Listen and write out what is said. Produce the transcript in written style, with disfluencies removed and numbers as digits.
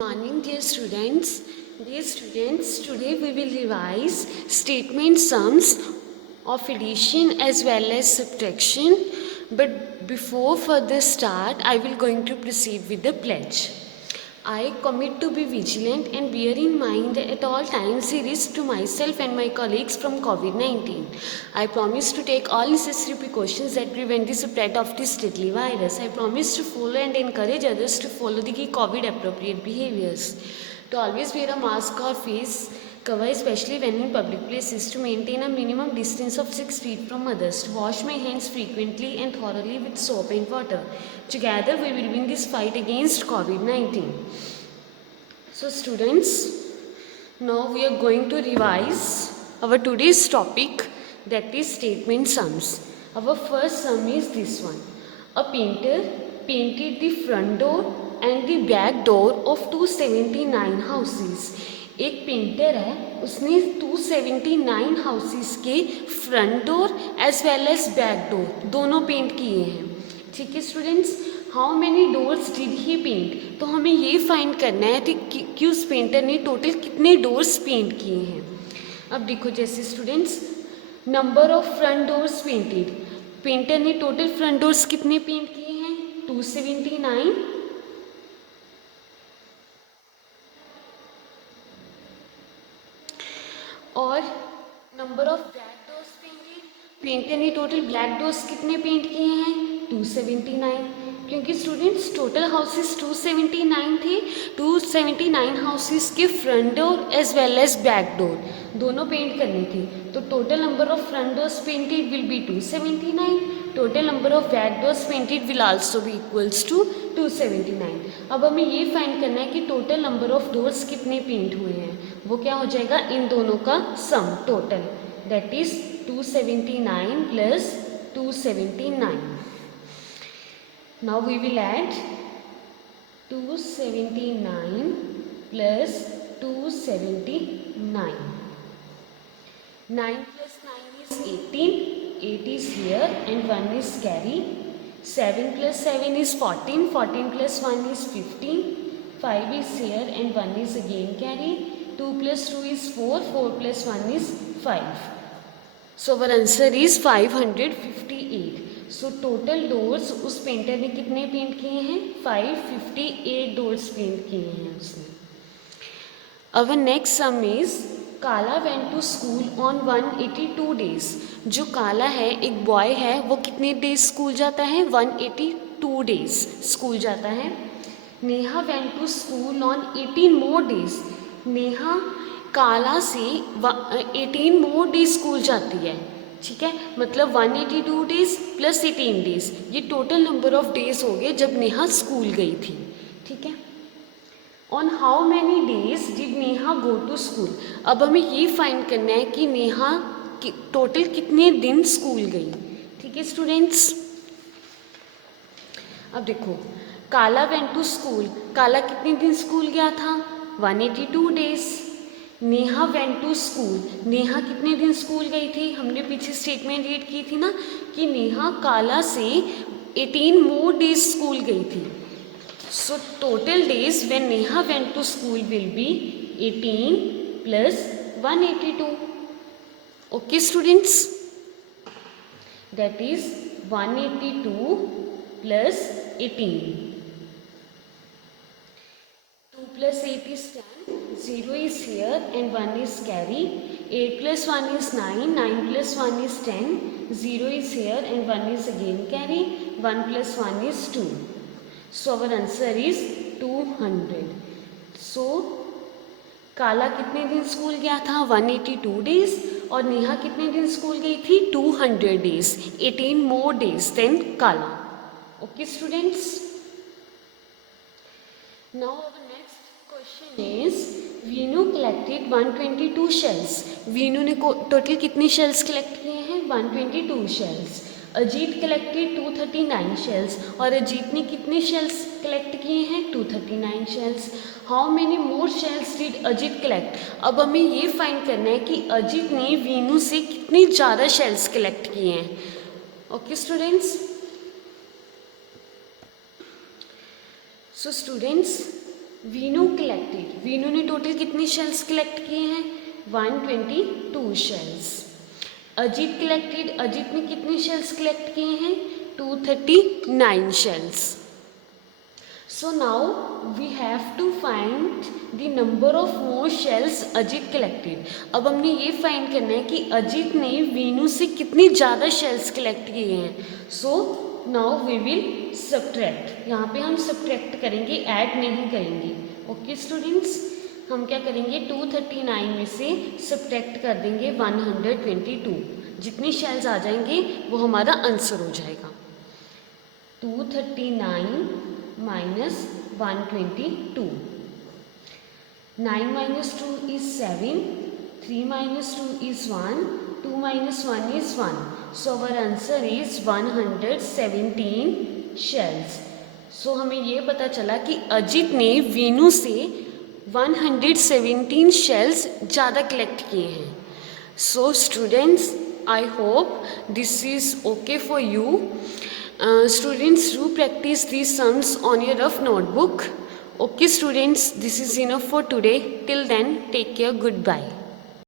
Morning, dear students. Today we will revise statement sums of addition as well as subtraction. But before further start, I will going to proceed with the pledge. I commit to be vigilant and bear in mind at all times the risk to myself and my colleagues from COVID-19. I promise to take all necessary precautions that prevent the spread of this deadly virus. I promise to follow and encourage others to follow the COVID appropriate behaviors. To always wear a mask or face cover, especially when in public places, to maintain a minimum distance of 6 feet from others, to wash my hands frequently and thoroughly with soap and water. Together we will win this fight against COVID-19. So students, now we are going to revise our today's topic, that is statement sums. Our first sum is this one. A painter painted the front door and the back door of 279 houses. एक painter है, उसने 279 houses के front door as well as back door दोनों paint किए हैं. ठीक है students, how many doors did he paint, तो हमें ये फाइंड करना है कि उस पेंटर ने टोटल कितने डोर्स पेंट किए हैं. अब देखो जैसे students, number of front doors painted, painter ने टोटल फ्रंट डोर्स कितने पेंट किए हैं 279. और number of black doors painted, painter ने टोटल ब्लैक डोर्स कितने पेंट किए हैं 279. क्योंकि स्टूडेंट्स टोटल हाउसेस 279 थे, 279 हाउसेस के front door as well as back door दोनों पेंट करने थे. तो total number of front doors painted will be 279. Total number of back doors painted will also be equals to 279. अब हमें ये find करना है कि टोटल नंबर ऑफ डोर्स कितने पेंट हुए हैं. वो क्या हो जाएगा, इन दोनों का sum total, that is 279 plus 279. Now we will add 279 plus 279. 9 plus 9 is 18. 8 is here and 1 is carry. 7 plus 7 is 14. 14 plus 1 is 15. 5 is here and 1 is again carry. 2 plus 2 is 4. 4 plus 1 is 5. So our answer is 558. So total doors उस painter ने कितने paint किए हैं 558 doors paint किए हैं उसने. Our next sum is Kala went to school on 182 days. जो काला है, एक बॉय है, वो कितने डेज स्कूल जाता है 182 डेज स्कूल जाता है. Neha went to school on 18 more days. Neha Kala से 18 मोर डेज स्कूल जाती है. ठीक है, मतलब 182 डेज प्लस 18 डेज, ये टोटल नंबर ऑफ डेज हो गए जब नेहा स्कूल गई थी. ठीक है, on how many days did Neha go to school. अब हमें ये फाइंड करना है कि नेहा टोटल कितने दिन स्कूल गई. ठीक है स्टूडेंट्स, अब देखो काला वेंट टू स्कूल, काला कितने दिन स्कूल गया था 182 days. Neha went to school, Neha कितने दिन स्कूल गई थी, हमने पीछे स्टेटमेंट रीड की थी ना कि नेहा काला से 18 मोर डेज स्कूल गई थी. So total days when Neha went to school will be 18 plus 182. Okay students, that is 182 plus 18. 2 plus 8 is 10. 0 is here and 1 is carry. 8 plus 1 is 9. 9 plus 1 is 10. 0 is here and 1 is again carry. 1 plus 1 is 2. So our answer is 200. So काला कितने दिन school गया था 182 days और नेहा कितने दिन school गई थी 200 days, 18 more days than Kala. Okay students, now our next question is Veenu collected 122 shells. Veenu ने टोटल कितने शेल्स कलेक्ट किए हैं 122 शेल्स. अजीत कलेक्टेड 239 शेल्स और अजीत ने कितने शेल्स कलेक्ट किए हैं 239 shells. How many more shells did Ajit collect. अब हमें ये फाइंड करना है कि अजीत ने वीनू से कितने ज़्यादा शेल्स कलेक्ट किए हैं. Okay students, so students Veenu collected, Veenu ने टोटल कितने शेल्स कलेक्ट किए हैं? 122 शेल्स। अजीत कलेक्टेड, अजीत ने कितने शेल्स कलेक्ट किए हैं? 239 shells. So now we have to find the number of more shells Ajit collected. अब हमने ये फाइंड करना है कि अजीत ने वीनू से कितनी ज़्यादा शेल्स कलेक्ट किए हैं. So now we will subtract. यहाँ पे हम सब्ट्रैक्ट करेंगे, ऐड नहीं करेंगे. ओके स्टूडेंट्स, हम क्या करेंगे 239 में से सब्ट्रैक्ट कर देंगे 122. जितनी शेल्स आ जाएंगे वो हमारा आंसर हो जाएगा. 239 minus 122. 9 minus 2 is 7. 3 minus 2 is 1. 2 minus 1 is 1. So our answer is 117 shells. So हमें ये पता चला कि अजीत ने वीनू से 117 shells ज़्यादा कलेक्ट किए हैं. So students, I hope this is okay for you. Students, do practice these sums on your rough notebook. Okay students, this is enough for today. Till then, take care. Goodbye.